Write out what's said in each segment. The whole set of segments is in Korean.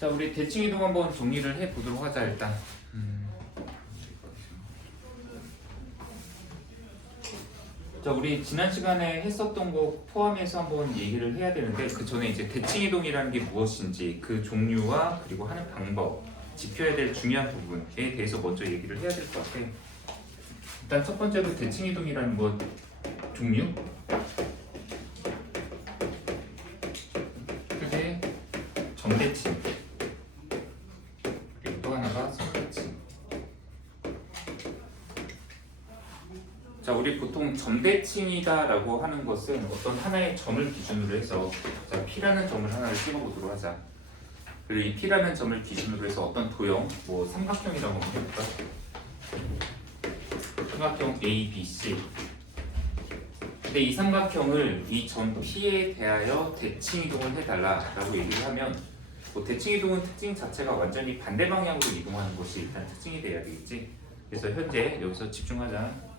자, 우리 대칭 이동 한번 정리를 해 보도록 하자 일단. 자, 우리 지난 시간에 했었던 거 포함해서 한번 얘기를 해야 되는데 그 전에 이제 대칭 이동이라는 게 무엇인지 그 종류와 그리고 하는 방법, 짚어야 될 중요한 부분에 대해서 먼저 얘기를 해야 될 것 같아. 일단 첫 번째로 대칭 이동이라는 것 종류. 그게 점대칭. 그리고 또 하나가 선대칭. 자, 우리 보통 점대칭이다라고 하는 것은 어떤 하나의 점을 기준으로 해서 자, P라는 점을 하나를 찍어보도록 하자. 그리고 이 P라는 점을 기준으로 해서 어떤 도형, 뭐 삼각형이라고 한번 해볼까? 삼각형 A, B, C. 근데 이 삼각형을 이 점 P에 대하여 대칭 이동을 해달라라고 얘기를 하면 뭐 대칭 이동은 특징 자체가 완전히 반대 방향으로 이동하는 것이 일단 특징이 돼야 되겠지. 그래서 현재 여기서 집중하자.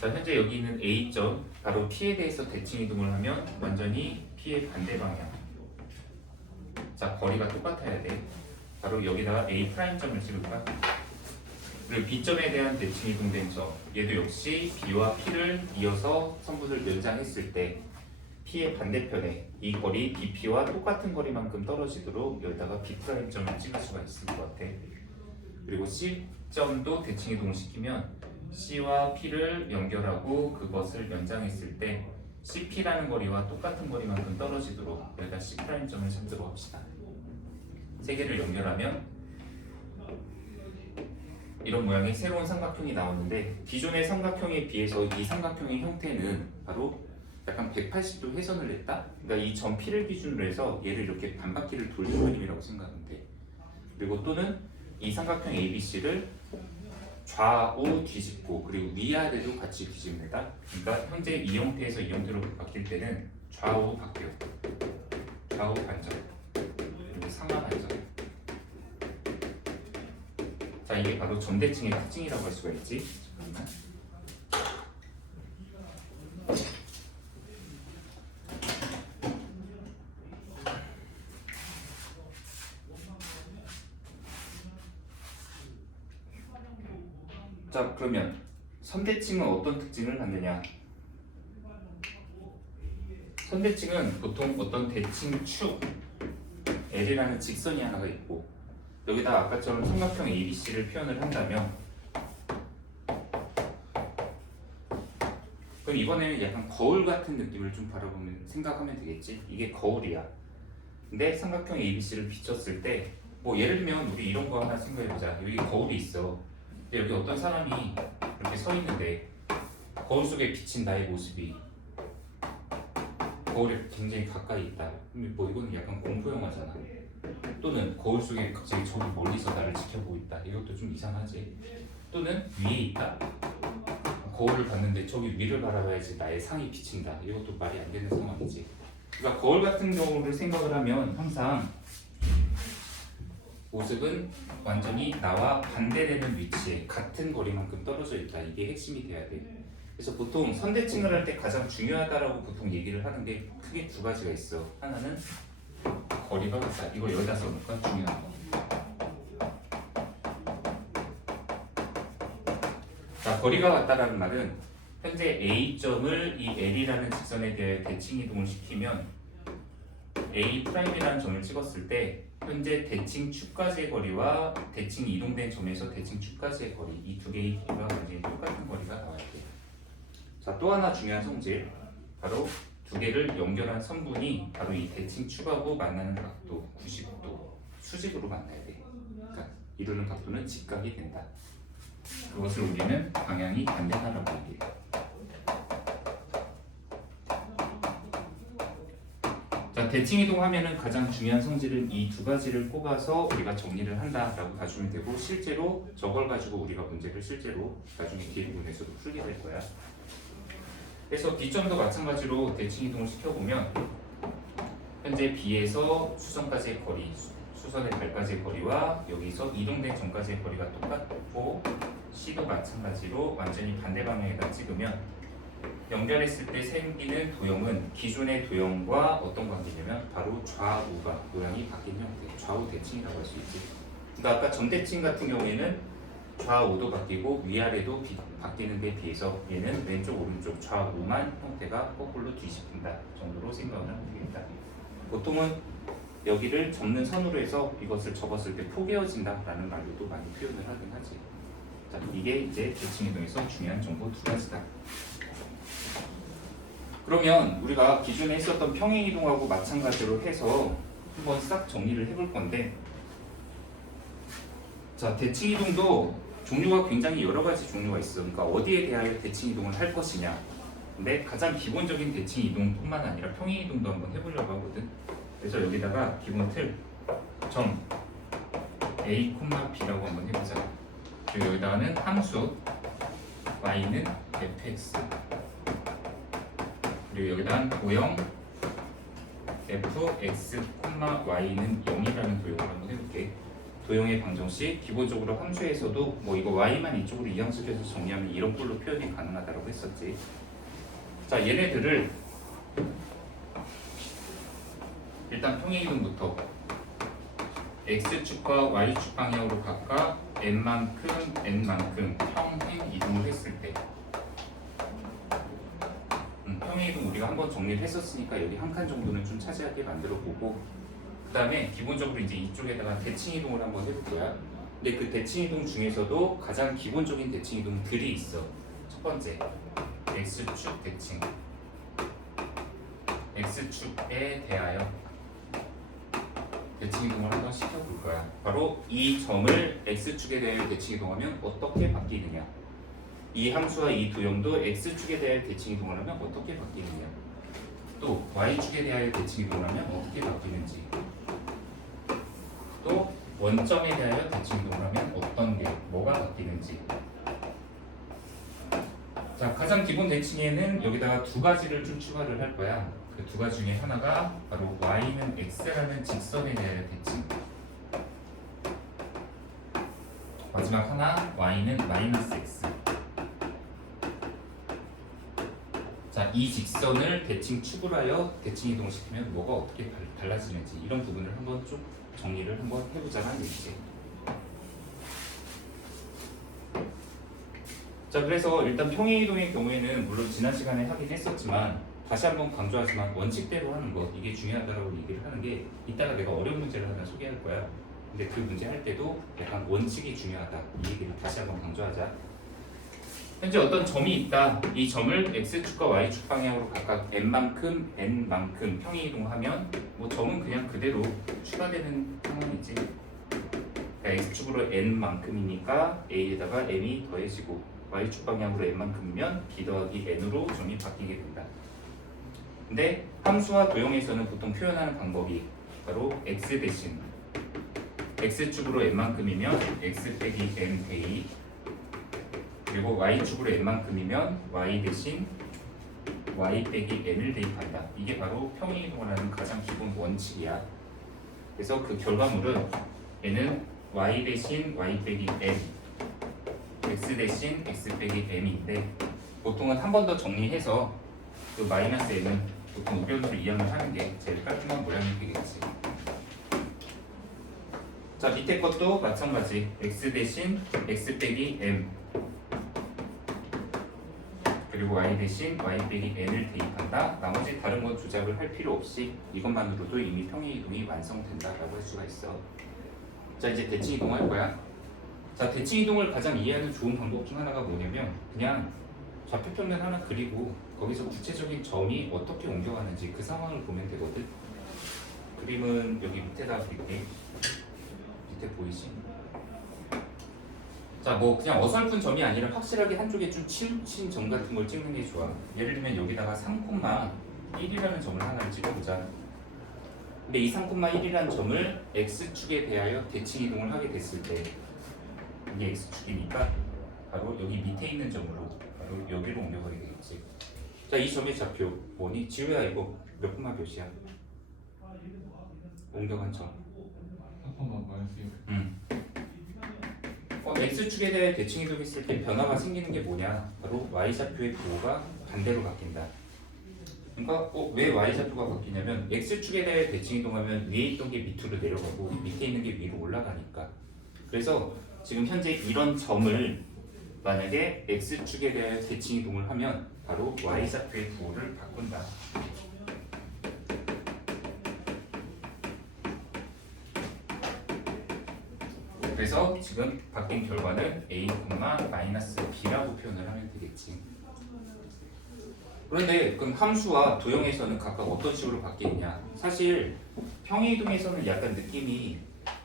자, 현재 여기 있는 A점, 바로 P에 대해서 대칭 이동을 하면 완전히 P의 반대 방향. 자, 거리가 똑같아야 돼. 바로 여기다가 A'점을 찍을까? 그리고 B점에 대한 대칭 이동된 점, 얘도 역시 B와 P를 이어서 선분을 연장했을 때 P의 반대편에 이 거리 BP와 똑같은 거리만큼 떨어지도록 여기다가 B'점을 찍을 수가 있을 것 같아. 그리고 C점도 대칭 이동을 시키면 C와 P를 연결하고 그것을 연장했을 때 CP라는 거리와 똑같은 거리만큼 떨어지도록 여기다 C'점을 잡도록 합시다. 세 개를 연결하면 이런 모양의 새로운 삼각형이 나오는데 기존의 삼각형에 비해서 이 삼각형의 형태는 바로 약간 180도 회전을 했다? 그러니까 이 점 P를 기준으로 해서 얘를 이렇게 반바퀴를 돌리는 그림이라고 생각하면 돼. 그리고 또는 이 삼각형 ABC를 좌우 뒤집고 그리고 위아래도 같이 뒤집니다. 그러니까 현재 이 형태에서 이 형태로 바뀔 때는 좌우 바뀌어요. 좌우 반전 그리고 상하 반전. 자, 이게 바로 점대칭의 특징이라고 할 수가 있지. 잠깐만. 자, 그러면 선대칭은 어떤 특징을 갖느냐? 선대칭은 보통 어떤 대칭축 L이라는 직선이 하나가 있고 여기다 아까처럼 삼각형 ABC를 표현을 한다면 그럼 이번에는 약간 거울 같은 느낌을 좀 바라보면 생각하면 되겠지. 이게 거울이야. 근데 삼각형 ABC를 비췄을 때 뭐 예를 들면 우리 이런 거 하나 생각해보자. 여기 거울이 있어. 근데 여기 어떤 사람이 이렇게 서 있는데 거울 속에 비친 나의 모습이 거울에 굉장히 가까이 있다. 근데 뭐 이거는 약간 공포 영화잖아. 또는 거울 속에 갑자기 저기 멀리서 나를 지켜보고 있다. 이것도 좀 이상하지. 또는 위에 있다. 거울을 봤는데 저기 위를 바라봐야지 나의 상이 비친다. 이것도 말이 안 되는 상황이지. 그러니까 거울 같은 경우를 생각을 하면 항상 모습은 완전히 나와 반대되는 위치에 같은 거리만큼 떨어져 있다. 이게 핵심이 돼야 돼. 그래서 보통 선대칭을 할 때 가장 중요하다라고 보통 얘기를 하는 게 크게 두 가지가 있어. 하나는 거리가 같다. 이거 여기다 써놓을까? 중요한 거. 자, 거리가 같다라는 말은 현재 A점을 이 L이라는 직선에 대해 대칭 이동을 시키면 A'이라는 점을 찍었을 때 현재 대칭 축까지의 거리와 대칭 이동된 점에서 대칭 축까지의 거리 이 두 개의 길이가 완전히 똑같은 거리가 나와야 돼. 자, 또 하나 중요한 성질 바로 두 개를 연결한 선분이 바로 이 대칭 축하고 만나는 각도 90도 수직으로 만나야 돼. 그러니까 이루는 각도는 직각이 된다. 그것을 우리는 방향이 반대다라고 얘기해요. 자, 대칭 이동하면은 가장 중요한 성질은 이 두 가지를 꼽아서 우리가 정리를 한다라고 봐주면 되고 실제로 저걸 가지고 우리가 문제를 실제로 나중에 기리분에서도 풀게 될 거야. 그래서 B점도 마찬가지로 대칭 이동을 시켜보면 현재 B에서 수선까지의 거리, 수선의 발까지의 거리와 여기서 이동된 점까지의 거리가 똑같고 C도 마찬가지로 완전히 반대 방향에다 찍으면 연결했을 때 생기는 도형은 기존의 도형과 어떤 관계냐면 바로 좌우가 모양이 바뀌는 형태, 좌우 대칭이라고 할 수 있지. 그러니까 아까 점대칭 같은 경우에는 좌우도 바뀌고 위아래도 바뀌는 데 비해서 얘는 왼쪽 오른쪽 좌우만 형태가 거꾸로 뒤집힌다 정도로 생각을 하면 되겠다. 보통은 여기를 접는 선으로 해서 이것을 접었을 때 포개어진다 라는 말로도 많이 표현을 하긴 하지. 자, 이게 이제 대칭이동에서 중요한 정보 두 가지다. 그러면 우리가 기존에 했었던 평행이동하고 마찬가지로 해서 한번 싹 정리를 해볼 건데, 자, 대칭이동도 종류가 굉장히 여러 가지 종류가 있어. 그러니까 어디에 대하여 대칭이동을 할 것이냐. 근데 가장 기본적인 대칭이동뿐만 아니라 평행이동도 한번 해보려고 하거든. 그래서 여기다가 기본 틀 점 a, b라고 한번 해보자. 그리고 여기다가는 함수 y는 fx, 그리고 여기다가 도형 fx, y는 0이라는 도형을 한번 해볼게. 도형의 방정식 기본적으로 함수에서도 뭐 이거 y만 이쪽으로 이항식해서 정리하면 이런 꼴로 표현이 가능하다고 했었지. 자, 얘네들을 일단 평행이동부터 x축과 y축 방향으로 각각 n만큼 평행 이동을 했을 때, 평행이동 우리가 한번 정리를 했었으니까 여기 한 칸 정도는 좀 차지하게 만들어 보고, 그 다음에 기본적으로 이제 이쪽에다가 대칭이동을 한번 해볼 거야. 근데 그 대칭이동 중에서도 가장 기본적인 대칭이동들이 있어. 첫 번째, x축 대칭. x축에 대하여 대칭이동을 한번 시켜볼 거야. 바로 이 점을 x축에 대하여 대칭이동하면 어떻게 바뀌느냐, 이 함수와 이 도형도 x축에 대하여 대칭이동을 하면 어떻게 바뀌느냐, 또 y축에 대하여 대칭이동을 하면 어떻게 바뀌는지, 또 원점에 대하여 대칭이동을 하면 어떤 게 뭐가 바뀌는지. 자, 가장 기본 대칭에는 여기다가 두 가지를 좀 추가를 할 거야. 그 두 가지 중에 하나가 바로 y는 x라는 직선에 대하여 대칭, 마지막 하나 y는 마이너스 x. 자, 이 직선을 대칭축으로 하여 대칭이동을 시키면 뭐가 어떻게 달라지는지, 이런 부분을 한번 좀 정리를 한번 해보자는 얘기지. 자, 그래서 일단 평행이동의 경우에는 물론 지난 시간에 하긴 했었지만 다시 한번 강조하지만 원칙대로 하는 것, 이게 중요하다고 얘기를 하는 게, 이따가 내가 어려운 문제를 하나 소개할 거야. 근데 그 문제 할 때도 약간 원칙이 중요하다, 이 얘기를 다시 한번 강조하자. 현재 어떤 점이 있다. 이 점을 x축과 y축 방향으로 각각 n만큼 평행이동하면 뭐 점은 그냥 그대로 추가되는 상황이지. 그러니까 x축으로 n만큼이니까 a에다가 n이 더해지고, y축 방향으로 n만큼이면 b 더하기 n으로 점이 바뀌게 된다. 근데 함수와 도형에서는 보통 표현하는 방법이 바로 x 대신 x축으로 n만큼이면 x 빼기 n a, 그리고 y축으로 n만큼이면 y 대신 y 빼기 n을 대입한다. 이게 바로 평행이동을 하는 가장 기본 원칙이야. 그래서 그 결과물은 얘는 y 대신 y 빼기 n, x 대신 x 빼기 m인데, 보통은 한 번 더 정리해서 그 마이너스 n은 보통 우변으로 이항을 하는 게 제일 깔끔한 모양이 되겠지. 자, 밑에 것도 마찬가지. x 대신 x 빼기 m, 그리고 y 대신 y 빼기 n을 대입한다. 나머지 다른 건 조작을 할 필요 없이 이것만으로도 이미 평행이동이 완성된다라고 할 수가 있어. 자, 이제 대칭이동 할 거야. 자, 대칭이동을 가장 이해하는 좋은 방법 중 하나가 뭐냐면, 그냥 좌표평면 하나 그리고 거기서 구체적인 점이 어떻게 옮겨가는지 그 상황을 보면 되거든. 그림은 여기 밑에다 그릴게. 밑에 보이지? 자, 뭐 그냥 어설픈 점이 아니라 확실하게 한쪽에 좀 치우친 점 같은 걸 찍는 게 좋아. 예를 들면 여기다가 3,1이라는 점을 하나를 찍어보자. 근데 이 3,1이라는 점을 x축에 대하여 대칭이동을 하게 됐을 때, 이게 x축이니까 바로 여기 밑에 있는 점으로 바로 여기로 옮겨가게 되겠지. 자, 이 점의 좌표 뭐니? 지우야, 이거 몇 콤마 몇이야? 옮겨간 점. x축에 대해 대칭이동했을 때 변화가 생기는 게 뭐냐? 바로 y좌표의 도가 반대로 바뀐다. 그러니까 왜 y좌표가 바뀌냐면 x축에 대해 대칭 이동하면 위에 있던 게 밑으로 내려가고 밑에 있는 게 위로 올라가니까. 그래서 지금 현재 이런 점을 만약에 x축에 대해 대칭 이동을 하면 바로 y좌표의 부호를 바꾼다. 그래서 지금 바뀐 결과는 a, b라고 표현을 하면 되겠지. 그런데 그럼 함수와 도형에서는 각각 어떤 식으로 바뀌느냐? 사실 평행이동에서는 약간 느낌이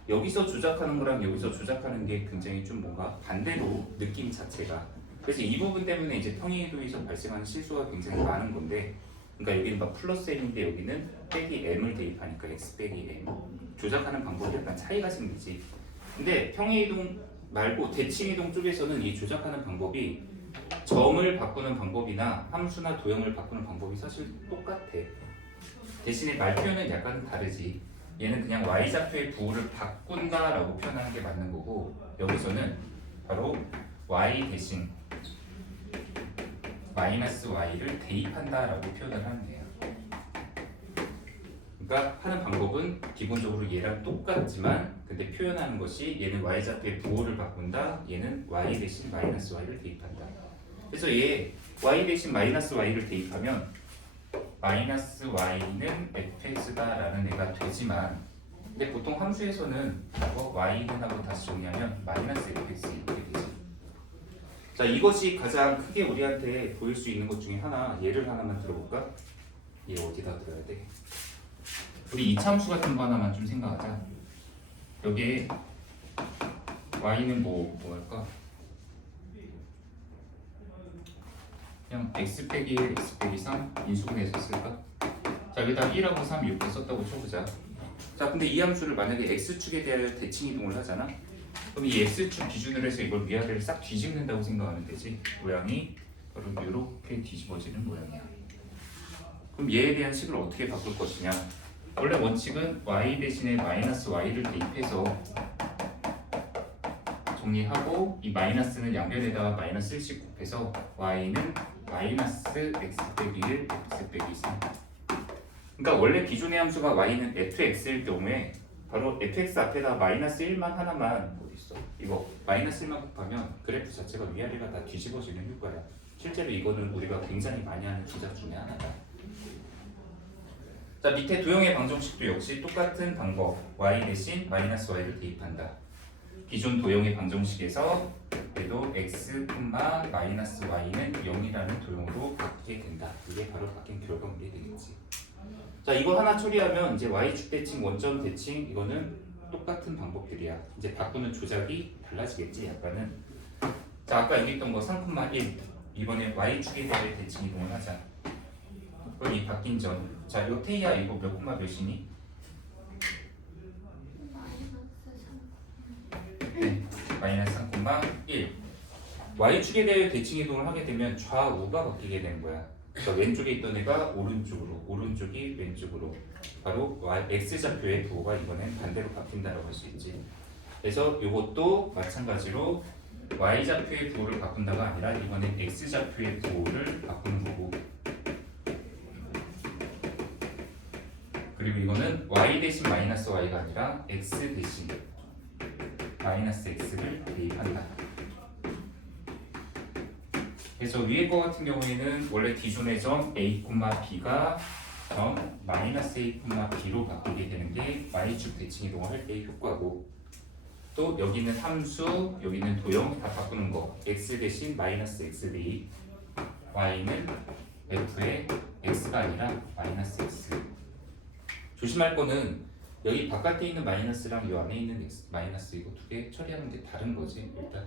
여기서 조작하는 거랑 여기서 조작하는 게 굉장히 좀 뭔가 반대로 느낌 자체가. 그래서 이 부분 때문에 이제 평행이동에서 발생하는 실수가 굉장히 많은 건데, 그러니까 여기는 막 플러스 m인데 여기는 빼기 m을 대입하니까 x 빼기 m 조작하는 방법이 약간 차이가 생기지. 근데 평행이동 말고 대칭이동 쪽에서는 이 조작하는 방법이 점을 바꾸는 방법이나 함수나 도형을 바꾸는 방법이 사실 똑같아. 대신에 말 표현은 약간 다르지. 얘는 그냥 y좌표의 부호를 바꾼다라고 표현하는 게 맞는 거고, 여기서는 바로 y 대신 마이너스 y를 대입한다라고 표현을 하는 거예요. 그러니까 하는 방법은 기본적으로 얘랑 똑같지만 근데 표현하는 것이 얘는 y좌표의 부호를 바꾼다, 얘는 y 대신 마이너스 y를 대입한다. 그래서 얘 y 대신 마이너스 y를 대입하면 마이너스 y는 fx다라는 애가 되지만, 근데 보통 함수에서는 y는 하고 다시 정리하면 마이너스 fx 이렇게 되지. 자, 이것이 가장 크게 우리한테 보일 수 있는 것 중에 하나, 예를 하나만 들어볼까? 얘 어디다 들어야 돼? 우리 이차함수 같은 거 하나만 좀 생각하자. 여기에 y는 뭐 할까? 그냥 x 빼기 1, x 빼기 3 인수분해해서 쓸까? 자, 여기다 1하고 3 이렇게 썼다고 쳐보자. 자, 근데 이 함수를 만약에 x축에 대하여 대칭 이동을 하잖아? 그럼 이 x축 기준으로 해서 이걸 위아래를 싹 뒤집는다고 생각하면 되지. 모양이 바로 이렇게 뒤집어지는 모양이야. 그럼 얘에 대한 식을 어떻게 바꿀 것이냐? 원래 원칙은 y 대신에 마이너스 y를 대입해서 정리하고, 이 마이너스는 양변에다가 마이너스 1씩 곱해서 y는 마이너스 x 빼기 1, x 빼기 3. 그러니까 원래 기존의 함수가 y는 fx일 경우에 바로 fx 앞에다 마이너스 1만 하나만 어디 있어? 이거 마이너스 1만 곱하면 그래프 자체가 위아래가 다 뒤집어지는 효과야. 실제로 이거는 우리가 굉장히 많이 하는 조작 중에 하나다. 자, 밑에 도형의 방정식도 역시 똑같은 방법. y 대신 마이너스 y를 대입한다. 기존 도형의 방정식에서 그래도 x, 마이너스 y는 0이라는 도형으로 바뀌게 된다. 이게 바로 바뀐 결과물이 되겠지. 자, 이거 하나 처리하면 이제 y축 대칭, 원점 대칭 이거는 똑같은 방법들이야. 이제 바꾸는 조작이 달라지겠지, 약간은. 자, 아까 얘기했던 거 3,1 이번에 y축에 대해 대칭 이동을 하자. 그럼 이 바뀐 점. 자, 요 테이야 이거 몇 콤마 몇이니? 네, 마이너스 3,1. y축에 대해 대칭 이동을 하게 되면 좌우가 바뀌게 되는 거야. 그러니까 왼쪽에 있던 애가 오른쪽으로, 오른쪽이 왼쪽으로. 바로 x좌표의 부호가 이번엔 반대로 바뀐다라고 할 수 있지. 그래서 이것도 마찬가지로 y좌표의 부호를 바꾼다가 아니라 이번엔 x좌표의 부호를 바꾸는 거고, 그리고 이거는 y 대신 마이너스 y가 아니라 x 대신 마이너스 x를 대입한다. 그래서 위의 거 같은 경우에는 원래 기존의 점 a, b가 점 마이너스 a, b로 바뀌게 되는 게 y축 대칭 이동을 할 때의 효과고, 또 여기는 함수, 여기는 도형 다 바꾸는 거. x 대신 마이너스 x 대입, y는 f의 x가 아니라 마이너스 x. 조심할 거는 여기 바깥에 있는 마이너스랑 이 안에 있는 x, 마이너스 이거 두 개 처리하는 게 다른 거지. 일단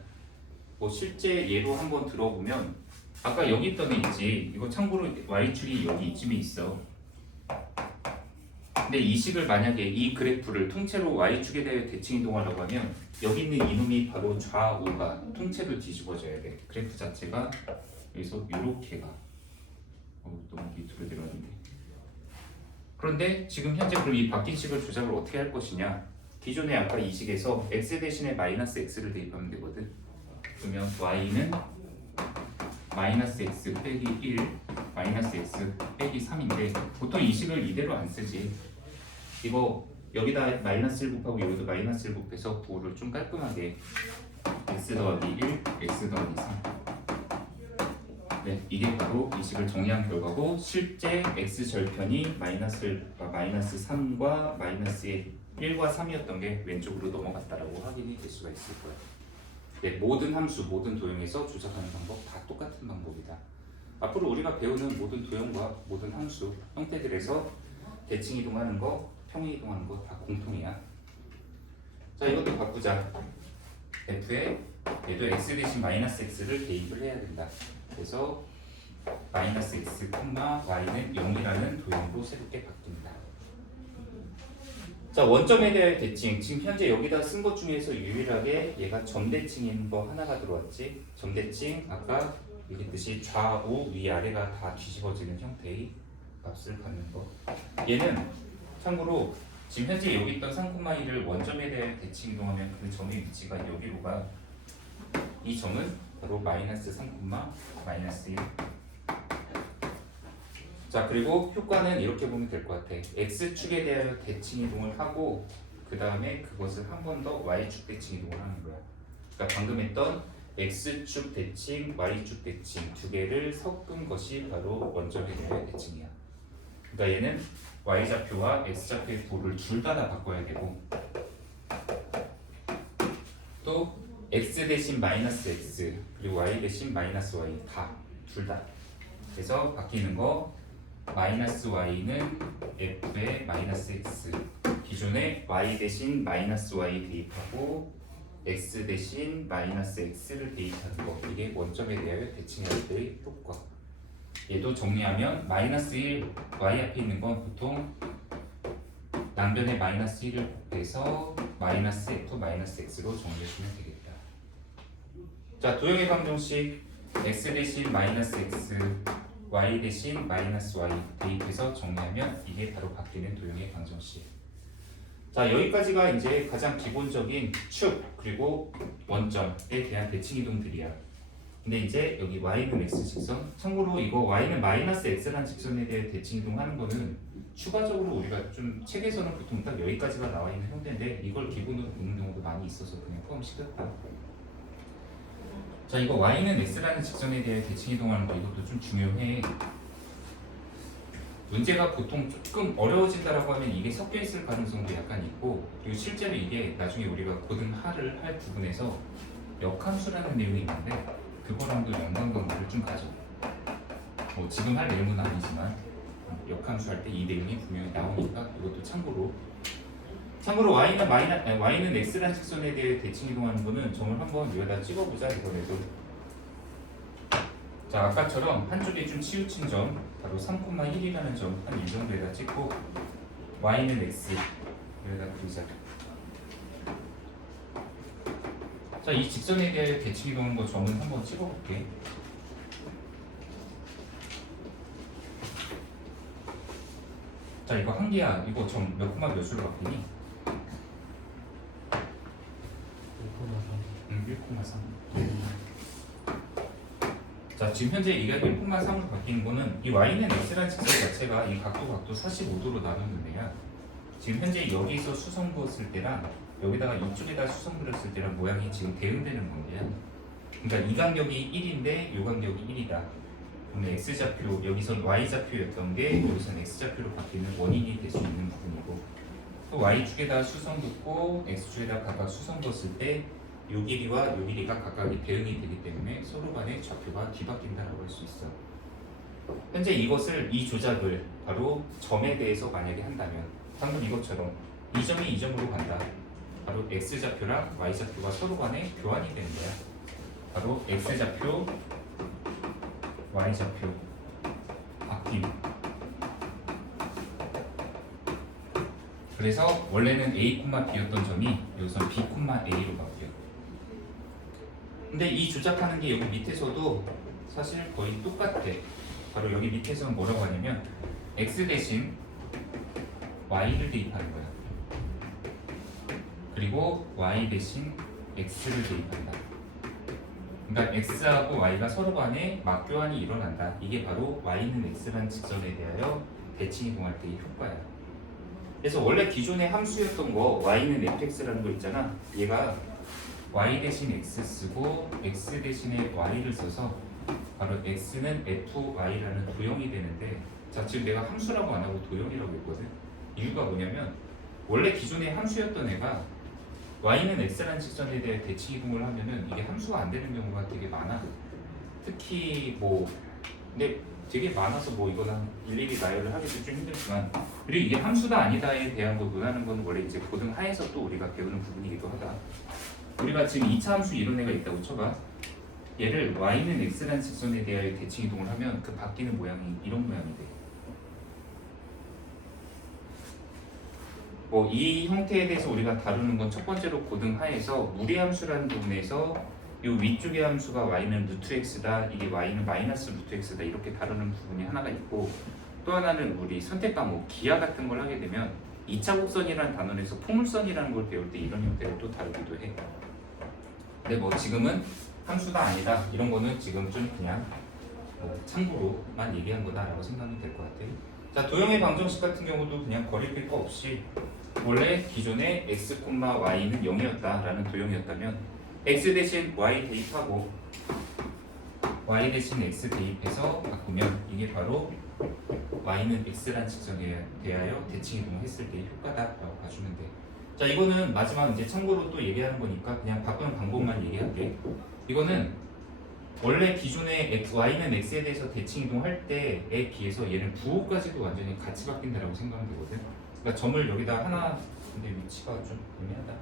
뭐 실제 예로 한번 들어보면 아까 여기 있던 애 있지. 이거 참고로 y축이 여기 이쯤에 있어. 근데 이 식을 만약에 이 그래프를 통째로 y축에 대해 대칭 이동하려고 하면 여기 있는 이놈이 바로 좌우가 통째로 뒤집어져야 돼. 그래프 자체가 여기서 이렇게 가. 너무 밑으로 내려왔는데. 그런데 지금 현재 그럼 이 바뀐 식을 조작을 어떻게 할 것이냐? 기존의 아까 이 식에서 x 대신에 마이너스 x를 대입하면 되거든. 그러면 y는 마이너스 x 빼기 1 마이너스 x 빼기 3인데 보통 이 식을 이대로 안 쓰지. 이거 여기다 마이너스 1 곱하고 여기도 마이너스 1 곱해서 부호를 좀 깔끔하게 x 더하기 1 x 더하기 3. 네, 이게 바로 이 식을 정리한 결과고 실제 x 절편이 마이너스 3과 마이너스 1과 3이었던 게 왼쪽으로 넘어갔다라고 확인이 될 수가 있을 거예요. 네, 모든 함수, 모든 도형에서 조작하는 방법 다 똑같은 방법이다. 앞으로 우리가 배우는 모든 도형과 모든 함수 형태들에서 대칭 이동하는 거, 평행 이동하는 거 다 공통이야. 자, 이것도 바꾸자. f에 얘도 x 대신 마이너스 x를 대입을 해야 된다. 그래서 마이너스 x, y는 0이라는 도형으로 새롭게 바뀝니다. 자, 원점에 대한 대칭. 지금 현재 여기다 쓴 것 중에서 유일하게 얘가 점대칭인 거 하나가 들어왔지. 점대칭 아까 얘기했듯이 좌우 위아래가 다 뒤집어지는 형태의 값을 갖는 거. 얘는 참고로 지금 현재 여기 있던 3,1을 원점에 대한 대칭 이동하면 그 점의 위치가 여기로 가. 이 점은 바로 마이너스 3, 마이너스 1. 자, 그리고 효과는 이렇게 보면 될 것 같아. x축에 대하여 대칭 이동을 하고 그 다음에 그것을 한 번 더 y축 대칭 이동을 하는 거야. 그러니까 방금 했던 x축 대칭, y축 대칭 두 개를 섞은 것이 바로 원점에 대하여 대칭이야. 그러니까 얘는 y좌표와 x좌표의 부호를 둘 다 바꿔야 되고 또 x 대신 마이너스 x 그리고 y 대신 마이너스 y 다 둘 다. 그래서 바뀌는 거 마이너스 y는 f의 마이너스 x 기존에 y 대신 마이너스 y 대입하고 x 대신 마이너스 x를 대입하는 거 이게 원점에 대하여 대칭할 때의 효과. 얘도 정리하면 마이너스 1 y 앞에 있는 건 보통 남변에 마이너스 1을 곱해서 마이너스 f 마이너스 x로 정리해주면 되겠다. 자, 도형의 방정식 x 대신 마이너스 x y 대신 마이너스 y 대입해서 정리하면 이게 바로 바뀌는 도형의 방정식. 자, 여기까지가 이제 가장 기본적인 축 그리고 원점에 대한 대칭 이동들이야. 근데 이제 여기 y는 x 직선, 참고로 이거 y는 마이너스 x라는 직선에 대해 대칭 이동하는 거는 추가적으로 우리가 좀 책에서는 보통 딱 여기까지가 나와 있는 형태인데 이걸 기본으로 보는 경우도 많이 있어서 그냥 포함시켰다. 자, 이거 y는 x라는 직선에 대해 대칭 이동하는 거 이것도 좀 중요해. 문제가 보통 조금 어려워진다라고 하면 이게 섞여 있을 가능성도 약간 있고 그리고 실제로 이게 나중에 우리가 고등하를 할 부분에서 역함수라는 내용이 있는데 그거랑도 연관관계를 좀 가져. 뭐 지금 할 내용은 아니지만 역함수 할 때 이 내용이 분명히 나오니까 이것도 참고로 y는 x라는 직선에 대해 대칭 이동하는 거는 점을 한번 여기다 찍어보자. 이번에도 자, 아까처럼 한쪽에 좀 치우친 점 바로 3,1이라는 점 한 이 정도에다 찍고 y는 x 여기다 그리자. 자, 이 직선에 대해 대칭 이동하는 거 점은 한번 찍어볼게. 자, 이거 한 개야. 이거 점 몇 콤마 몇으로 바뀌니? 1,3. 자, 지금 현재 이게 1,3으로 바뀌는 거는 이 y는 x라는 직선 자체가 이 각도 45도로 나누는 데야. 지금 현재 여기서 수성 그었을 때랑 여기다가 이쪽에다 수성 그렸을 때랑 모양이 지금 대응되는 관계야. 그러니까 이 간격이 1인데 이 간격이 1이다. 그러면 x좌표, 여기선 y좌표였던 게 여기선 x좌표로 바뀌는 원인이 될 수 있는 부분이고 또 y축에다 수성 긋고 x축에다 각각 수성 그었을 때 요 길이와 요 길이가 각각이 대응이 되기 때문에 서로 간의 좌표가 뒤바뀐다라고 할 수 있어. 현재 이 조작을 바로 점에 대해서 만약에 한다면 방금 이것처럼 이 점이 이 점으로 간다. 바로 x좌표랑 y좌표가 서로 간에 교환이 되는 거야. 바로 x좌표, y좌표 바뀜. 그래서 원래는 a, b였던 점이 여기서 b, a로 바뀌어. 근데 이 조작하는 게 여기 밑에서도 사실 거의 똑같아. 바로 여기 밑에서는 뭐라고 하냐면 x 대신 y를 대입하는 거야. 그리고 y 대신 x를 대입한다. 그러니까 x하고 y가 서로 간에 막교환이 일어난다. 이게 바로 y는 x라는 직선에 대하여 대칭 이동할 때의 효과야. 그래서 원래 기존의 함수였던 거 y는 fx라는 거 있잖아. 얘가 y 대신 x 쓰고 x 대신에 y를 써서 바로 x는 fy라는 도형이 되는데, 자 지금 내가 함수라고 안 하고 도형이라고 했거든. 이유가 뭐냐면 원래 기존의 함수였던 애가 y는 x라는 직선에 대해 대칭 이동을 하면은 이게 함수가 안 되는 경우가 되게 많아. 특히 뭐 근데 되게 많아서 뭐 이거는 일일이 나열을 하기도 좀 힘들지만, 그리고 이게 함수다 아니다에 대한 거 논하는 건 원래 이제 고등 하에서 또 우리가 배우는 부분이기도 하다. 우리가 지금 2차 함수 이런 애가 있다고 쳐봐. 얘를 y는 x라는 직선에 대하여 대칭 이동을 하면 그 바뀌는 모양이 이런 모양이 돼. 뭐 이 형태에 대해서 우리가 다루는 건 첫 번째로 고등 하에서 무리함수라는 부분에서 이 위쪽의 함수가 y는 루트 x다, 이게 y는 마이너스 루트 x다 이렇게 다루는 부분이 하나가 있고, 또 하나는 우리 선택 과목 기하 같은 걸 하게 되면 2차 곡선이라는 단원에서 포물선이라는 걸 배울 때 이런 형태로 또 다루기도 해. 근데 뭐 지금은 함수가 아니다 이런 거는 지금 좀 그냥 뭐 참고로만 얘기한 거다라고 생각하면 될 것 같아요. 자, 도형의 방정식 같은 경우도 그냥 거리낄 거 없이 원래 기존의 x, y는 0이었다라는 도형이었다면 x 대신 y 대입하고 y 대신 x 대입해서 바꾸면 이게 바로 y는 x라는 직선에 대하여 대칭 이동을 했을 때의 효과다라고 봐주면 돼. 자, 이거는 마지막 이제 참고로 또 얘기하는 거니까 그냥 바꾸는 방법만 얘기할게. 이거는 원래 기존의 y는 x에 대해서 대칭 이동할 때에 비해서 얘는 부호까지도 완전히 같이 바뀐다라고 생각하면 되거든. 그러니까 점을 여기다 하나, 근데 위치가 좀 애매하다.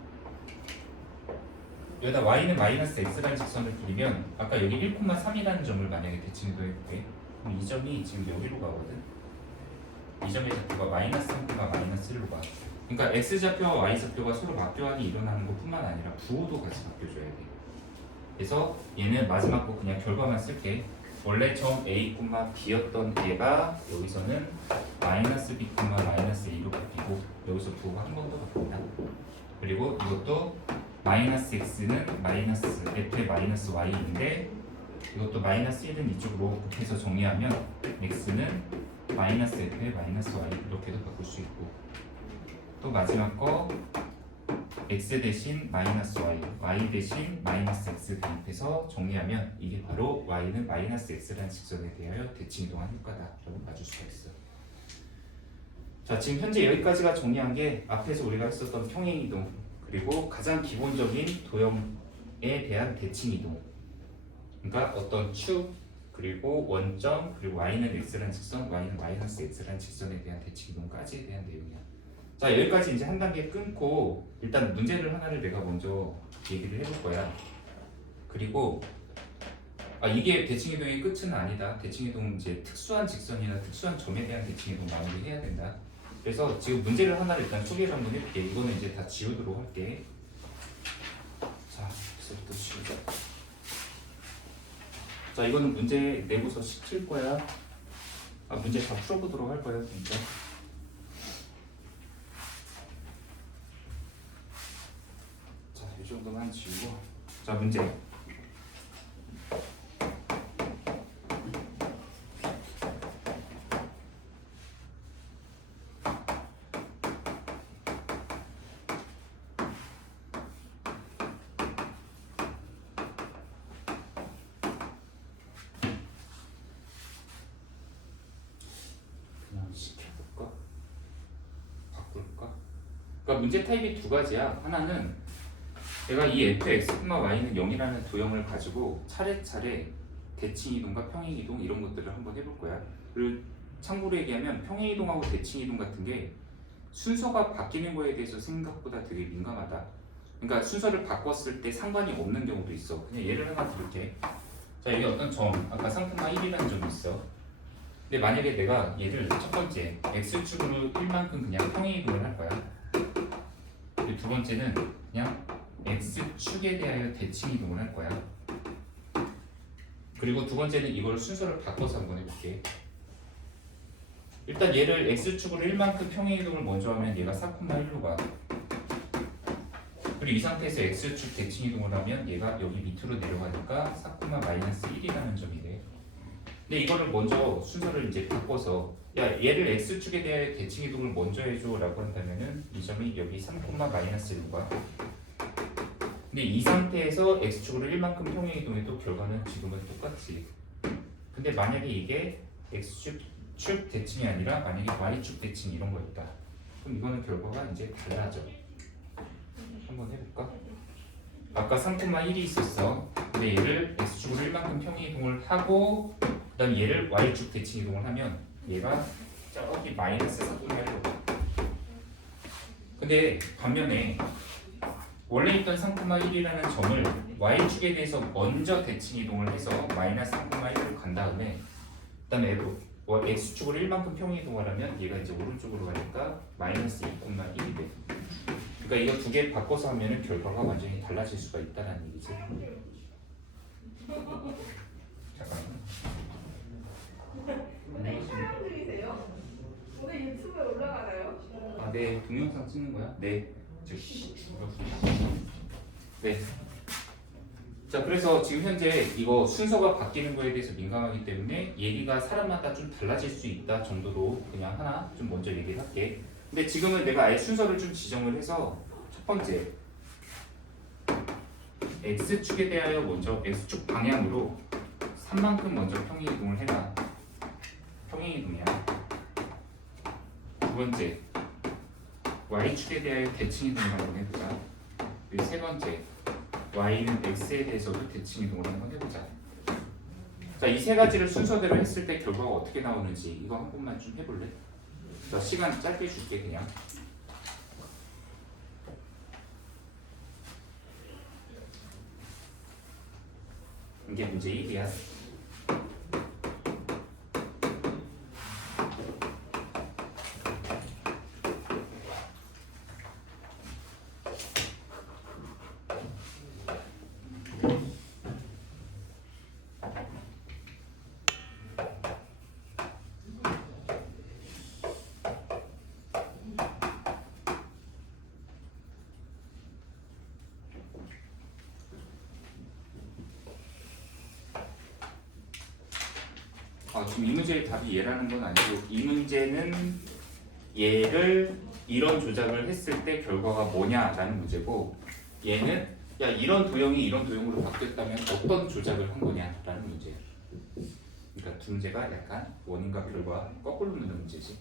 여기다 y는 마이너스 x라는 직선을 그리면 아까 여기 1,3이라는 점을 만약에 대칭 이동해볼게. 그럼 이 점이 지금 여기로 가거든. 이 점의 좌표가 마이너스 3, 마이너스 1로 가. 그러니까 x좌표와 y좌표가 서로 막교환이 일어나는 것뿐만 아니라 부호도 같이 바뀌어줘야 돼. 그래서 얘는 마지막 거 그냥 결과만 쓸게. 원래 점 a, b였던 얘가 여기서는 마이너스 b, 마이너스 a로 바뀌고 여기서 부호가 한 번 더 바뀐다. 그리고 이것도 마이너스 x는 마이너스 f의 마이너스 y인데 이것도 마이너스 1은 이쪽으로 곱해서 정리하면 x는 마이너스 f의 마이너스 y 이렇게도 바꿀 수 있고, 또 마지막 거 x 대신 마이너스 y, y 대신 마이너스 x 대입해서 정리하면 이게 바로 y는 마이너스 x라는 직선에 대하여 대칭 이동한 효과다라고 봐줄 수가 있어. 자, 지금 현재 여기까지가 정리한 게 앞에서 우리가 했었던 평행 이동, 그리고 가장 기본적인 도형에 대한 대칭 이동. 그러니까 어떤 축, 그리고 원점, 그리고 y는 x라는 직선, y는 마이너스 x라는 직선에 대한 대칭 이동까지에 대한 내용이야. 자, 여기까지 이제 한 단계 끊고 일단 문제를 하나를 내가 먼저 얘기를 해볼 거야. 그리고 이게 대칭 이동의 끝은 아니다. 대칭 이동 이제 특수한 직선이나 특수한 점에 대한 대칭 이동 마무리해야 된다. 그래서 지금 문제를 하나를 일단 소개를 한번 해볼게. 이거는 이제 다 지우도록 할게. 자, 여기서부터 지우자. 자, 이거는 문제 내고서 시킬 거야. 문제 다 풀어보도록 할 거야, 진짜. 자, 이 정도만 지우고. 자, 문제. 시켜볼까? 바꿀까? 그러니까 문제 타입이 두 가지야. 하나는 내가 이 fx, y는 0이라는 도형을 가지고 차례차례 대칭 이동과 평행 이동 이런 것들을 한번 해볼 거야. 그리고 참고로 얘기하면 평행 이동하고 대칭 이동 같은 게 순서가 바뀌는 거에 대해서 생각보다 되게 민감하다. 그러니까 순서를 바꿨을 때 상관이 없는 경우도 있어. 그냥 예를 하나 들을게. 자, 여기 어떤 점, 아까 상품화 1이라는 점이 있어. 근데 만약에 내가 얘를 첫 번째 x축으로 1만큼 그냥 평행 이동을 할 거야. 그리고 두 번째는 그냥 x축에 대하여 대칭 이동을 할 거야. 그리고 두 번째는 이걸 순서를 바꿔서 한번 해볼게. 일단 얘를 x축으로 1만큼 평행 이동을 먼저 하면 얘가 4,1로 가. 그리고 이 상태에서 x축 대칭 이동을 하면 얘가 여기 밑으로 내려가니까 4,-1이라는 점이 돼. 근데 이거를 먼저 순서를 이제 바꿔서 야 얘를 x축에 대해 대칭 이동을 먼저 해줘라고 한다면은 이 점이 여기 3,-1인 거야. 근데 이 상태에서 x축으로 1만큼 평행 이동해도 결과는 지금은 똑같지. 근데 만약에 이게 x축 대칭이 아니라 만약에 y축 대칭 이런 거 있다. 그럼 이거는 결과가 이제 달라져. 한번 해볼까? 아까 3,1이 있었어. 근데 얘를 x축으로 1만큼 평행 이동을 하고 그 다음에 얘를 y축 대칭 이동을 하면 얘가 저기 마이너스 4,1로 가. 근데 반면에 원래 있던 3,1이라는 점을 y축에 대해서 먼저 대칭 이동을 해서 마이너스 3,1로 간 다음에 그 다음에 x축으로 1만큼 평행 이동을 하면 얘가 이제 오른쪽으로 가니까 마이너스 2,1이 돼. 그러니까 이거 두 개 바꿔서 하면은 결과가 완전히 달라질 수가 있다는 얘기지. 잠깐만. 오늘 촬영중이세요? 오늘 유튜브에 올라가나요? 아, 네, 동영상 찍는 거야? 네. 네. 자, 그래서 지금 현재 이거 순서가 바뀌는 거에 대해서 민감하기 때문에 얘기가 사람마다 좀 달라질 수 있다 정도로 그냥 하나 좀 먼저 얘기를 할게. 근데 지금은 내가 아예 순서를 좀 지정을 해서 첫 번째 x축에 대하여 먼저 x축 방향으로 3만큼 먼저 평행 이동을 해라. 평행 이동이야. 두 번째 y축에 대하여 대칭 이동을 한번 해보자. 그리고 세 번째 y는 x에 대해서도 대칭 이동을 한번 해보자. 자, 이 세 가지를 순서대로 했을 때 결과가 어떻게 나오는지 이거 한 번만 좀 해볼래? 자, 시간 짧게 줄게 그냥. 이게 문제 1이야. 지금 이 문제의 답이 얘라는 건 아니고 이 문제는 얘를 이런 조작을 했을 때 결과가 뭐냐라는 문제고 얘는 야 이런 도형이 이런 도형으로 바뀌었다면 어떤 조작을 한 거냐라는 문제야. 그러니까 두 문제가 약간 원인과 결과 거꾸로 묻는 문제지.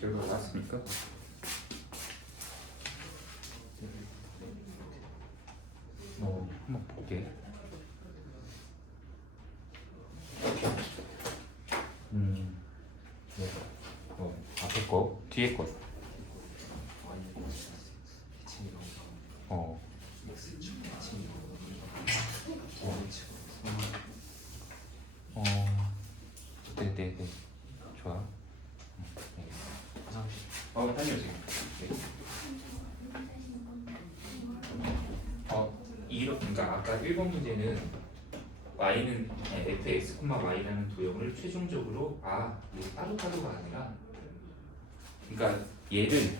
결과 나왔습니까? 한번 볼게. 네. 앞에 거, 뒤에 거. 네네네. 좋아. 다녀오세요. 네. 그러니까 아까 1번 문제는 y는 fx, y라는 도형을 최종적으로 이게 따로따로가 아니라 그러니까 얘를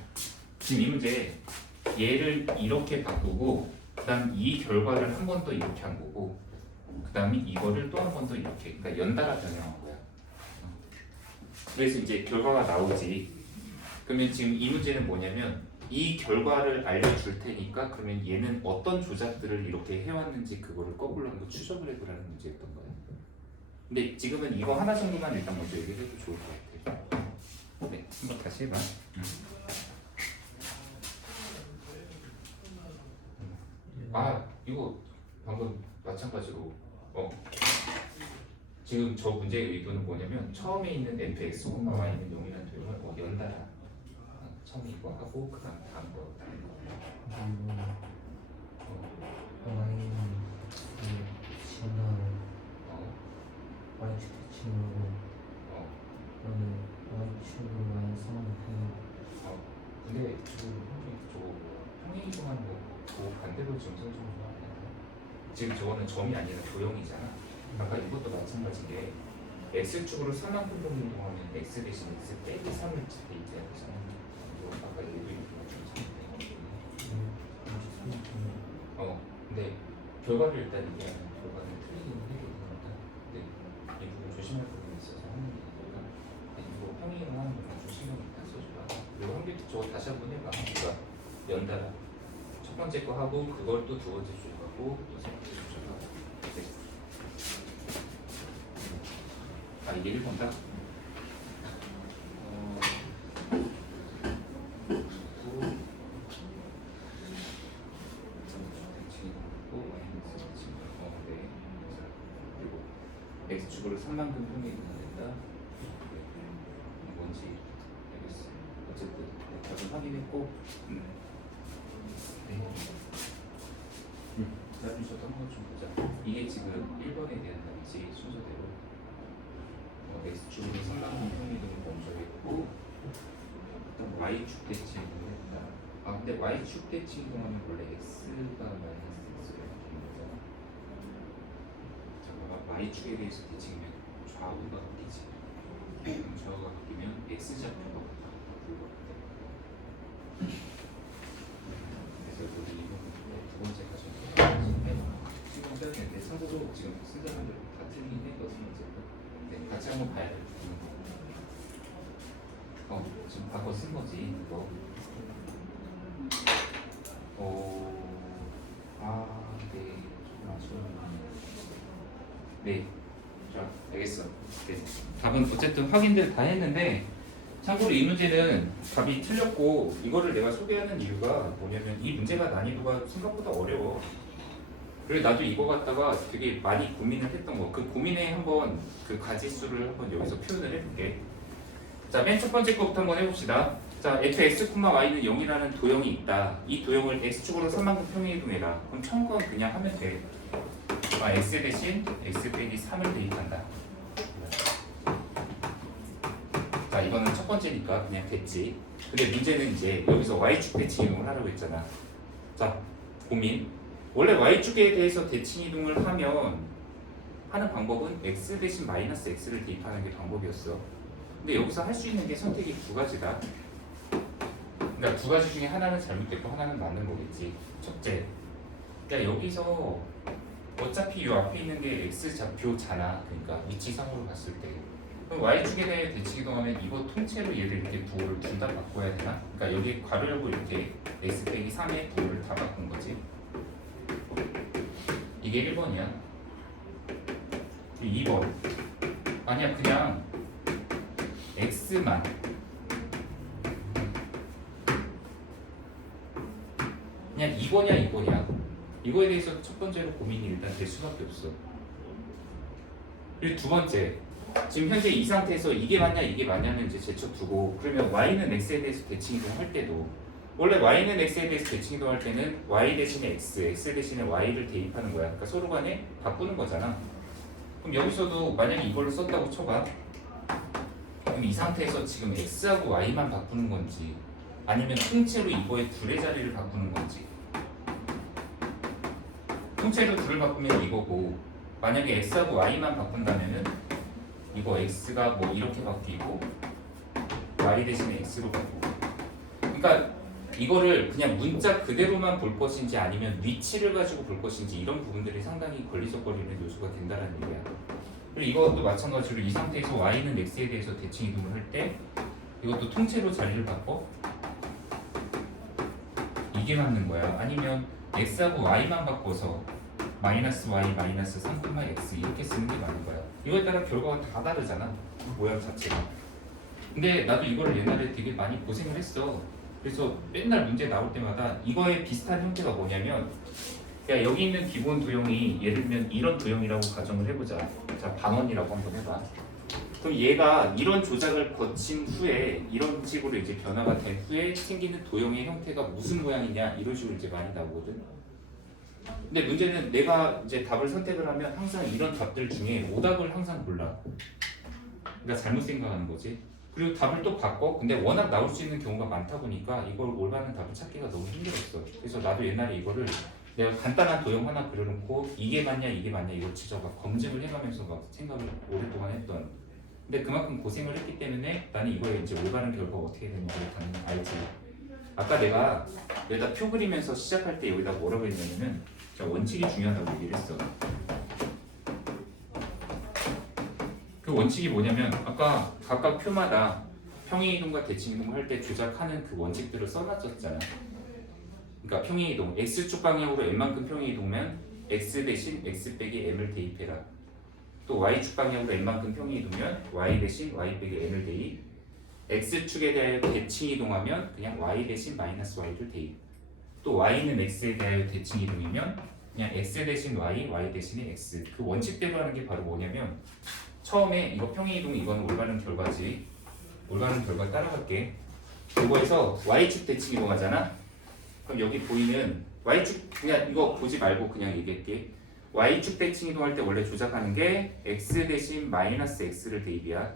지금 이 문제 얘를 이렇게 바꾸고 그다음 이 결과를 한 번 더 이렇게 한 거고 그다음에 이거를 또 한 번 더 이렇게 그러니까 연달아 변형한 거야. 그래서 이제 결과가 나오지. 그러면 지금 이 문제는 뭐냐면 이 결과를 알려줄 테니까 그러면 얘는 어떤 조작들을 이렇게 해왔는지 그거를 거꾸로 한번 추적을 해보라는 문제였던 거야. 근데 지금은 이거 하나 정도만 일단 먼저 얘기해도 좋을 것 같아요. 네, 한번 다시 해봐. 이거 방금 마찬가지로 지금 저 문제의 의도는 뭐냐면 처음에 있는 fx, y는 0이라는 도형을 연달아 처음에 이거 하고 그 다음 거 다른 거. 와인 지나고 어, 와인 스티치로 어, 나는 와인 춤으로 완성해. 근데 저 평행이동하는 거그 반대로 지금 선정한 거 아니야? 지금 저거는 점이 아니라 도형이잖아. 아까 이것도 마찬가지인 게 x축으로 3만큼 정도 이동하면 x 대신 x 빼기 3을 대입해야 되잖아. 이거 아까 얘도 이렇게 맞추면 근데 결과를 일단 얘기하면 결과는 틀리긴 해야 되니까 근데 이 부분 조심할 부분이 있어서 하는 게 아니라 이거 평행이동 하는 거만 좀 신경 일단 써줘봐. 그리고 한 개 저거 다시 한번 해봐. 그러니까 연달아 첫 번째 거 하고 그걸 또 두 번째 줄 하고 또 세 번째 줄 하고 네. 아 이게 1번다? x축으로 3만큼 평행이동이 된다. 뭔지 알겠어. 어쨌든 답은 확인했고 나중에 저도 한번 좀 보자. 이게 지금 1번에 대한 답이지 순서대로 x축으로 3만큼 평행이동을 먼저 했고 일단 y축 대칭 이동을 했다. 아 근데 y축 대칭 이동하면 원래 x가 마이너스 x가 되는 거잖아. 잠깐만 y축에 대해서 대칭이면 좌우가 바뀌지. 그럼 좌우가 바뀌면 x좌표가 바뀌고 그래서 우리 이번 두 번째 과정에 신경 써야 되는데 참고로 지금 쓴 사람들 다 틀리긴 했거든요. 네, 같이 한번 봐야 돼. 지금 바꿔 쓴 거지 이거. 네, 조금 아쉬웠네. 네, 자, 알겠어. 네. 답은 어쨌든 확인들 다 했는데 참고로 이 문제는 답이 틀렸고 이거를 내가 소개하는 이유가 뭐냐면 이 문제가 난이도가 생각보다 어려워. 그리고 나도 이거 갖다가 되게 많이 고민을 했던 거. 그 고민에 한번 그 가지수를 한번 여기서 표현을 해볼게. 자, 맨 첫 번째 거부터 한번 해봅시다. 자, fx, y는 0이라는 도형이 있다. 이 도형을 x축으로 3만큼 평행이동해라. 그럼 처음 건 그냥 하면 돼. x 대신 x 빼기 3을 대입한다. 자, 이거는 첫 번째니까 그냥 됐지. 근데 문제는 이제 여기서 y축 대칭 이동을 하라고 했잖아. 자, 고민. 원래 y축에 대해서 대칭 이동을 하면 하는 방법은 x 대신 마이너스 x를 대입하는 게 방법이었어. 근데 여기서 할 수 있는 게 선택이 두 가지다. 그러니까 두 가지 중에 하나는 잘못됐고 하나는 맞는 거겠지. 첫째, 그러니까 여기서 어차피 이 앞에 있는 게 x좌표잖아. 그러니까 위치상으로 봤을 때. 그럼 y축에 대해 대칭 이동하면 이거 통째로 얘를 이렇게 부호를 둘 다 바꿔야 되나? 그러니까 여기 괄호 열고 이렇게 x 빼기 3의 부호를 다 바꾼 거지. 이게 1번이야. 2번. 아니야, 그냥 x만. 그냥 2번이야, 2번이야. 이거에 대해서 첫 번째로 고민이 일단 될 수밖에 없어. 그리고 두 번째, 지금 현재 이 상태에서 이게 맞냐 이게 맞냐는 이제 제쳐두고, 그러면 y는 x에 대해서 대칭 이동할 때도 원래 y는 x에 대해서 대칭 이동할 때는 y 대신에 x 대신에 y를 대입하는 거야. 그러니까 서로 간에 바꾸는 거잖아. 그럼 여기서도 만약에 이걸로 썼다고 쳐봐. 그럼 이 상태에서 지금 x하고 y만 바꾸는 건지 아니면 통째로 이거의 둘의 자리를 바꾸는 건지. 통째로 둘을 바꾸면 이거고, 만약에 x하고 y만 바꾼다면은 이거 x가 뭐 이렇게 바뀌고 y 대신에 x로 바꾸고. 그러니까 이거를 그냥 문자 그대로만 볼 것인지 아니면 위치를 가지고 볼 것인지 이런 부분들이 상당히 걸리적거리는 요소가 된다는 얘기야. 그리고 이것도 마찬가지로 이 상태에서 y는 x에 대해서 대칭 이동을 할 때 이것도 통째로 자리를 바꿔? 이게 맞는 거야. 아니면 x하고 y만 바꿔서 마이너스 y 마이너스 3,x 이렇게 쓰는 게 맞는 거야. 이거에 따라 결과가 다 다르잖아. 모양 자체가. 근데 나도 이거를 옛날에 되게 많이 고생을 했어. 그래서 맨날 문제 나올 때마다 이거에 비슷한 형태가 뭐냐면, 야, 여기 있는 기본 도형이 예를 들면 이런 도형이라고 가정을 해보자. 자, 반원이라고 한번 해봐. 그럼 얘가 이런 조작을 거친 후에 이런 식으로 이제 변화가 된 후에 생기는 도형의 형태가 무슨 모양이냐 이런 식으로 이제 많이 나오거든. 근데 문제는 내가 이제 답을 선택을 하면 항상 이런 답들 중에 오답을 항상 골라. 그러니까 잘못 생각하는 거지. 그리고 답을 또 바꿔. 근데 워낙 나올 수 있는 경우가 많다 보니까 이걸 올바른 답을 찾기가 너무 힘들었어. 그래서 나도 옛날에 이거를 내가 간단한 도형 하나 그려놓고 이게 맞냐 이걸 진짜 막 검증을 해가면서 막 생각을 오랫동안 했던. 근데 그만큼 고생을 했기 때문에 나는 이거에 이제 올바른 결과가 어떻게 되는지를 당연히 알지. 아까 내가 여기다 표 그리면서 시작할 때 여기다 뭐라고 했냐면은 원칙이 중요하다고 얘기를 했어. 그 원칙이 뭐냐면 아까 각각 표마다 평행이동과 대칭이동을 할 때 조작하는 그 원칙들을 써놨었잖아. 그러니까 평행이동 x축 방향으로 n만큼 평행이동면 x 대신 x 빼기 m을 대입해라. 또 y축 방향으로 n만큼 평행이동면 y 대신 y 빼기 n을 대입. x축에 대하여 대칭이동하면 그냥 y 대신 마이너스 y를 대입. 또 y는 x에 대하여 대칭이동이면 그냥 x 대신 y, y 대신에 x. 그 원칙대로 하는 게 바로 뭐냐면 처음에 이거 평행이동 이거는 올바른 결과지. 올바른 결과 따라갈게. 이거에서 y축 대칭이동하잖아. 그럼 여기 보이는 y축 그냥 이거 보지 말고 그냥 얘기할게. y축 대칭이동할 때 원래 조작하는 게 x 대신 마이너스 x를 대입이야.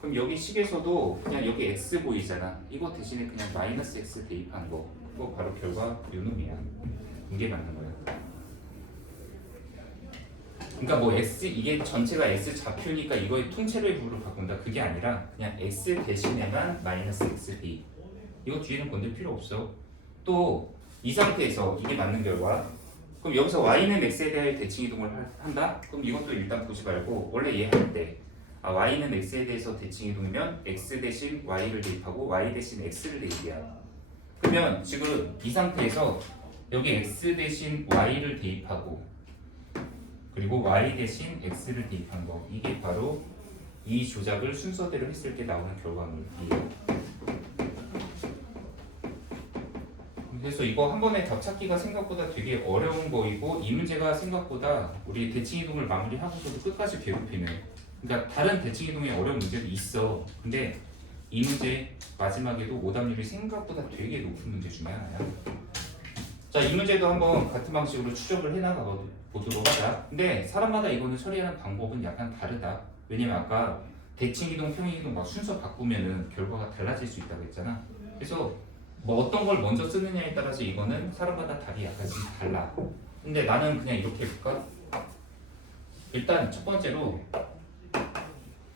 그럼 여기 식에서도 그냥 여기 x 보이잖아. 이거 대신에 그냥 마이너스 x 대입하는 거. 그거 바로 결과 요놈이야. 이게 맞는 거야. 그러니까 뭐 x 이게 전체가 x 좌표니까 이거의 통째로의 부를 바꾼다 그게 아니라 그냥 x 대신에만 마이너스 x d 이거 뒤에는 건들 필요 없어. 또 이 상태에서 이게 맞는 결과. 그럼 여기서 y는 x에 대하여 대칭이동을 한다? 그럼 이것도 일단 보지 말고 원래 얘 할 때 y는 x에 대해서 대칭이동이면 x 대신 y를 대입하고 y 대신 x를 대입이야. 그러면 지금 이 상태에서 여기 x 대신 y를 대입하고 그리고 y 대신 x를 대입한 거 이게 바로 이 조작을 순서대로 했을 때 나오는 결과물이에요. 그래서 이거 한 번에 답 찾기가 생각보다 되게 어려운 거이고 이 문제가 생각보다 우리 대칭이동을 마무리하고서도 끝까지 괴롭히는. 그러니까 다른 대칭이동의 어려운 문제도 있어. 근데 이 문제 마지막에도 오답률이 생각보다 되게 높은 문제 중에 하나야. 자, 이 문제도 한번 같은 방식으로 추적을 해나가 보도록 하자. 근데 사람마다 이거는 처리하는 방법은 약간 다르다. 왜냐면 아까 대칭이동, 평행이동 막 순서 바꾸면은 결과가 달라질 수 있다고 했잖아. 그래서 뭐 어떤 걸 먼저 쓰느냐에 따라서 이거는 사람마다 답이 약간씩 달라. 근데 나는 그냥 이렇게 해볼까? 일단 첫 번째로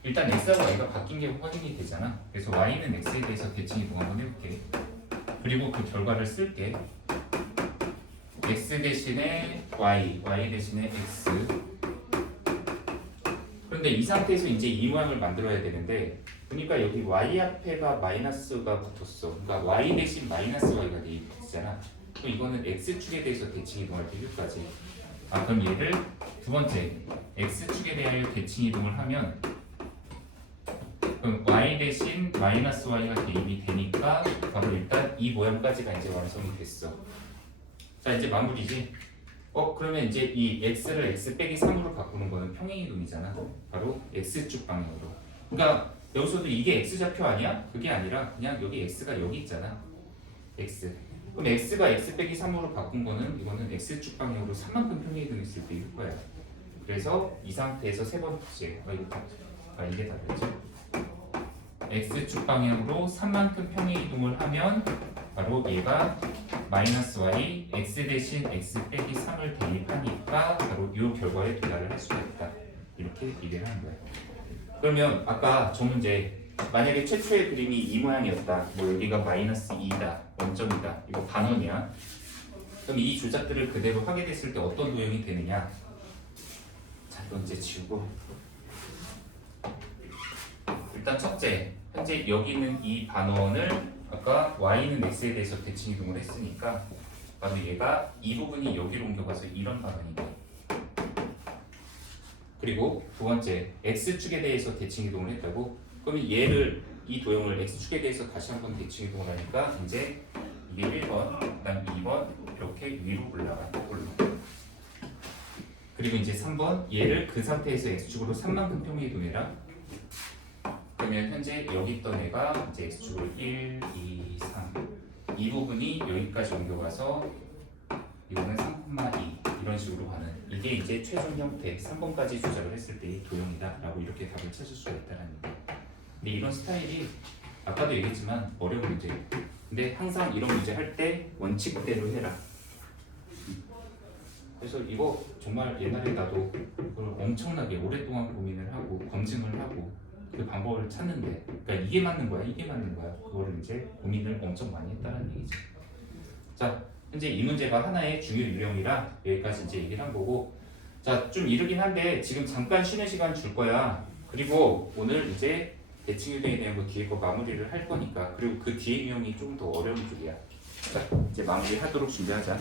일단 x하고 y가 바뀐 게 확인이 되잖아. 그래서 y는 x에 대해서 대칭이동 한번 해볼게. 그리고 그 결과를 쓸게. x 대신에 y, y 대신에 x. 그런데 이 상태에서 이제 이 모양을 만들어야 되는데 그러니까 여기 y 앞에가 마이너스가 붙었어. 그러니까 y 대신 마이너스 y가 되잖아. 그럼 이거는 x축에 대해서 대칭이동할 때 효과지. 그럼 얘를 두 번째 x축에 대하여 대칭이동을 하면 그럼 y 대신 마이너스 y가 대입이 되니까 바로 일단 이 모양까지가 이제 완성이 됐어. 자, 이제 마무리지. 그러면 이제 이 x를 x 빼기 3으로 바꾸는 거는 평행이동이잖아. 바로 x축 방향으로. 그러니까 여기서도 이게 x좌표 아니야? 그게 아니라 그냥 여기 x가 여기 있잖아. x. 그럼 x가 x 빼기 3으로 바꾼 거는 이거는 x축 방향으로 3만큼 평행이동했을 때 효과야. 그래서 이 상태에서 세 번째 이게 답이었죠. x축 방향으로 3만큼 평행이동을 하면 바로 얘가 마이너스 y x 대신 x 빼기 3을 대입하니까 바로 이 결과에 도달을 할 수가 있다. 이렇게 얘기를 하는 거예요. 그러면 아까 저 문제 만약에 최초의 그림이 이 모양이었다. 뭐 여기가 마이너스 2다. 원점이다. 이거 반원이야. 그럼 이 조작들을 그대로 하게 됐을 때 어떤 도형이 되느냐? 자, 이건 이제 지우고 일단 첫째, 현재 여기 있는 이 반원을 아까 y는 x에 대해서 대칭이동을 했으니까 바로 얘가 이 부분이 여기로 옮겨가서 이런 반원이 돼. 그리고 두 번째, x축에 대해서 대칭이동을 했다고? 그러면 얘를 이 도형을 x축에 대해서 다시 한번 대칭이동을 하니까 이제 이게 1번, 그다음 2번 이렇게 위로 올라가. 그리고 이제 3번 얘를 그 상태에서 x축으로 3만큼 평행이동해라. 그러면 현재 여기 있던 애가 이제 x축으로 1, 2, 3 이 부분이 여기까지 옮겨가서 이거는 3,2 이런 식으로 가는 이게 이제 최종 형태 3번까지 조작을 했을 때의 도형이다 라고 이렇게 답을 찾을 수가 있다는 얘기예요. 근데 이런 스타일이 아까도 얘기했지만 어려운 문제예요. 근데 항상 이런 문제 할 때 원칙대로 해라. 그래서 이거 정말 옛날에 나도 그걸 엄청나게 오랫동안 고민을 하고 검증을 하고 그 방법을 찾는데 그러니까 이게 맞는 거야 이게 맞는 거야 그거를 이제 고민을 엄청 많이 했다는 얘기죠. 자 현재 이 문제가 하나의 중요 유형이라 여기까지 이제 얘기를 한 거고 자 좀 이르긴 한데 지금 잠깐 쉬는 시간 줄 거야. 그리고 오늘 이제 대칭 유형에 대한 거 뒤에 거 마무리를 할 거니까 그리고 그 뒤에 유형이 좀 더 어려운 쪽이야. 자 이제 마무리 하도록 준비하자.